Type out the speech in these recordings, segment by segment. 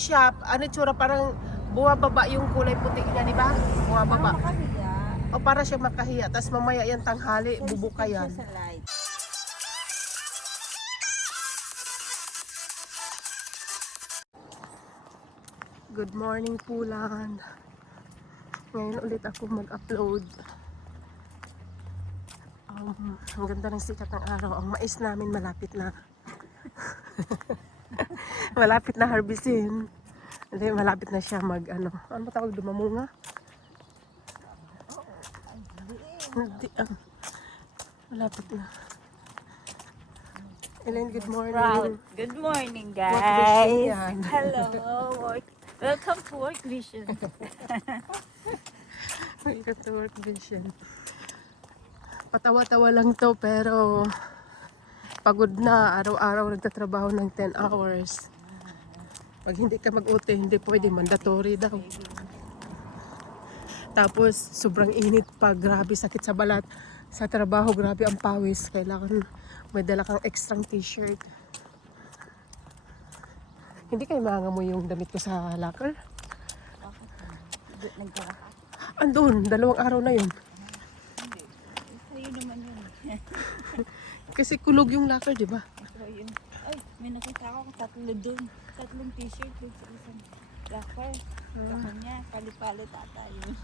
siya, ano tsura, parang bumababa yung kulay puti niya, di ba? Bumababa. Makahiya. O para siya makahiya, tapos mamaya yan tanghali, bubuka Sensitive siya yan. sa light. Good morning, Pulan. Ngayon ulit ako mag-upload. Ang ganda ng sikat ng araw. Ang mais namin malapit na. Malapit na harvestin. Hindi, malapit na siya ano ba tawag, dumamunga? Hindi, malapit na. Elaine, good morning. Proud. Good morning, Work vision guys. yan. Hello. Welcome to Work Vision. Welcome to Work Vision. Patawa-tawa lang to, pero pagod na. Araw-araw nagtatrabaho ng 10 hours. Pag hindi ka mag-uti, hindi pwede. Mandatory daw. Tapos, sobrang init pa. Grabe, sakit sa balat. Sa trabaho, grabe ang pawis. Kailangan may dala kang extra t-shirt. Hindi kayo mangamoy yung damit ko sa locker? Andun, 2 araw na yun. Sa'yo naman yun. Kasi kulog yung locker, di ba? So, yun. Ay, may nakita ako 3 doon. 3 t-shirt doon sa isang locker. Sa kanya, palit-palit ata yun.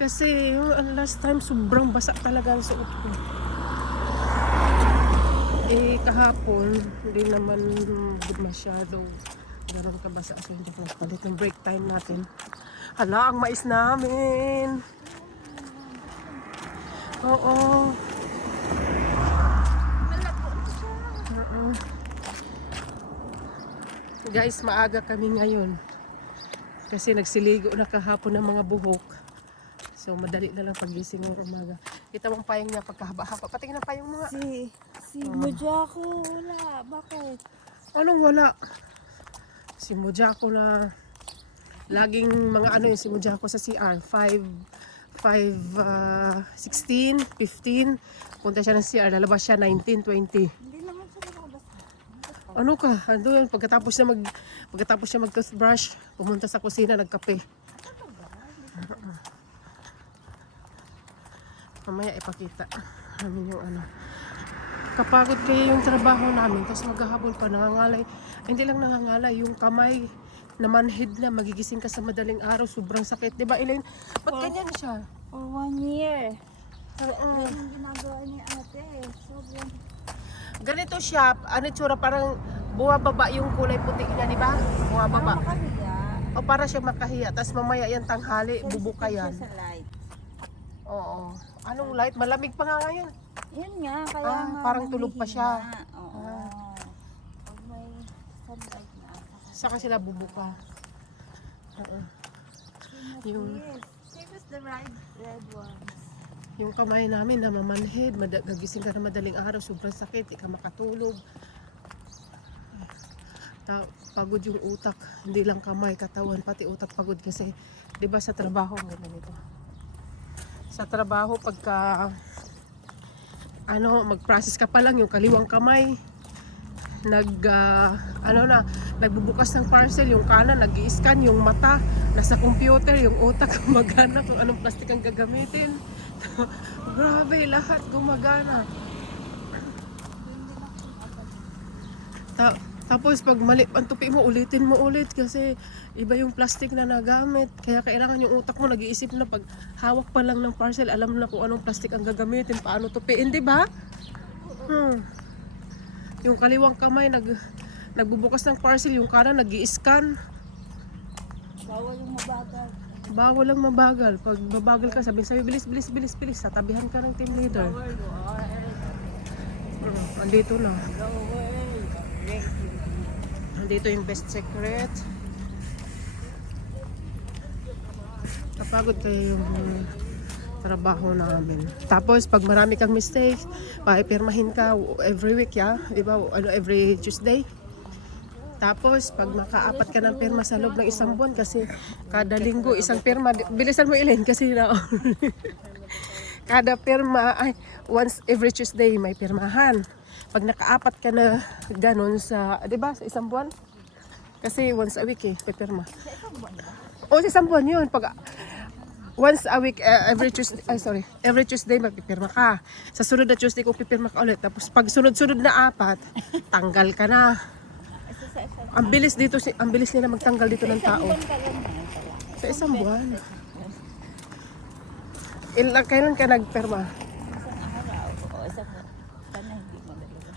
Kasi yung last time, sobrang basa talaga ang suot ko. Eh, kahapon, hindi naman masyado gano'n kabasa. So, hindi ko palit ng break time natin. Hala, ang mais namin! Oo. Malabo na siya. Guys, maaga kami ngayon. Kasi nagsiligo na kahapon ng mga buhok. So, madali na lang pagising ng umaga. Kita mong payong niya pagkahaba-haba. Patingin ang payong mga. Si Mojako, wala. Bakit? Anong wala? Si Mojako na laging mga ano yun, si Mojako sa CR. 16, 15. Punta siya ng CR. Lalabas siya 19, 20. Hindi naman siya nakabasa. Ano ka? Ano yun? Pagkatapos siya mag-toothbrush, pumunta sa kusina, nagkape. Mamaya ipakita namin yung ano. Kapagod kaya yung trabaho namin, tapos maghahabol pa, nangangalay. Ay, hindi lang nangangalay, yung kamay na manhid na, magigising ka sa madaling araw, sobrang sakit. Diba, Elaine? Ba't ganyan siya? For 1 year. Oo. Yan ang ginagawa ni ate. Sobrang Ganito siya, ano tsura, parang bumababa yung kulay puti niya, di ba? Bumababa. makahiya. O para siya makahiya, tapos mamaya yan tanghali, bubuka yan. Sensitive siya sa light. Oo. Anong light? Malamig pa nga ngayon. Yun nga, kaya nga Parang tulog pa siya. nanghihina. Oo. Pag may sunlight na. Saka sila bubuka. Oo. Yung- Yes. Same as the red ones. Yung kamay namin na mamanhid, gagising ka na madaling araw, sobrang sakit, di ka makatulog. Pagod yung utak, hindi lang kamay, katawan, pati utak pagod kasi, di ba sa trabaho, ang ganda nito. Sa trabaho, pagka, mag-process ka pa lang, yung kaliwang kamay, nagbubukas ng parcel, yung kanan, nag-i-scan, yung mata, nasa computer, yung utak, gumagana kung anong plastic ang gagamitin. Grabe, lahat gumagana. Tapos pag mali ang tupi mo, ulitin mo ulit kasi iba yung plastic na nagamit. Kaya kailangan yung utak mo nag-iisip na pag hawak pa lang ng parcel, alam na kung anong plastic ang gagamitin, paano tupiin, di ba? Yung kaliwang kamay nagbubukas ng parcel, yung kanan nag-i-scan. Bawal yung mabagal. Bawal lang mabagal. Pag mabagal ka, sabi bilis, tatabihan ka ng team leader. Andito na. Andito yung best secret. Kapagod kayo yung trabaho namin. Tapos pag marami kang mistakes, paipirmahin ka every week, diba? Every Tuesday. Tapos pag maka-4 ka ng pirma sa loob ng 1 buwan, kasi kada linggo isang pirma. Bilisan mo, Elaine, kasi na kada pirma ay once every Tuesday may pirmahan. Pag naka-4 ka na ganun sa, 'di ba, sa 1 buwan, Kasi once a week pipirma. Sa isang buwan ba? O, sa isang buwan yun. Pag once a week, every Tuesday magpipirma ka. Sa sunod na Tuesday kung pipirma ka ulit. Tapos pag sunod-sunod na 4, tanggal ka na. Isa sa isang Ang bilis dito, ang bilis nila magtanggal dito ng tao. buwan ka lang na pala. Sa isang buwan. Kailan ka nagpirma? Isang araw o isang buwan. Sana hindi madalaga.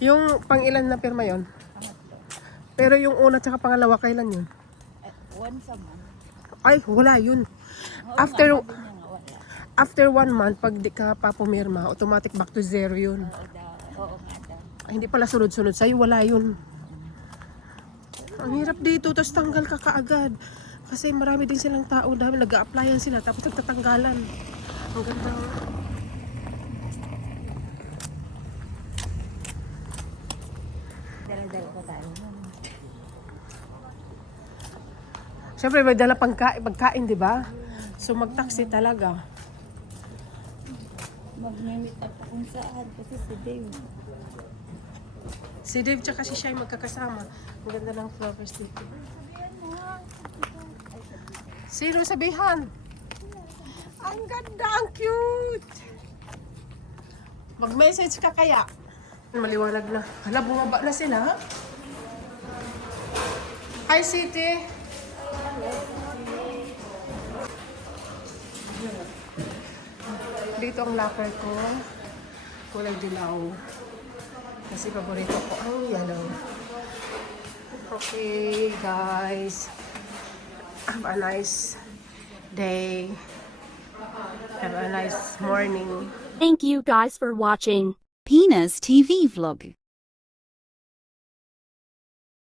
Yung pang ilan na pirma yon? Pangatlo. Pero yung una tsaka pangalawa, kailan yun? Once a month. Ay, wala yun. Oo After nga, sabi niya nga wala. after 1 month, pag di ka pa pumirma, automatic back to 0 yun. Oo daw. Oo nga daw. Ay, hindi pala sunod-sunod sa'yo, wala yun. Ang hirap dito, tapos tanggal ka kaagad. Kasi marami din silang tao, dahil nag-a-applyan sila, tapos nagtatanggalan. Ang ganda. Dala-dala ko tayo. Siyempre, may dala pagkain, di ba? So, mag-taxi talaga. Mag-meet up kung saan kasi si Dave. Si Dave tsaka si Shai magkakasama. Ang ganda ng flowers dito. Sino sabihan? Ang ganda, ang cute! Mag-message ka kaya? Maliwanag na. Hala, bumaba na sila. Hi, City! Dito ang locker ko. Kulay dilaw. Kasi paborito ko ang yellow. Okay, guys. Have a nice day. Have a nice morning. Thank you guys for watching Pena's TV vlog.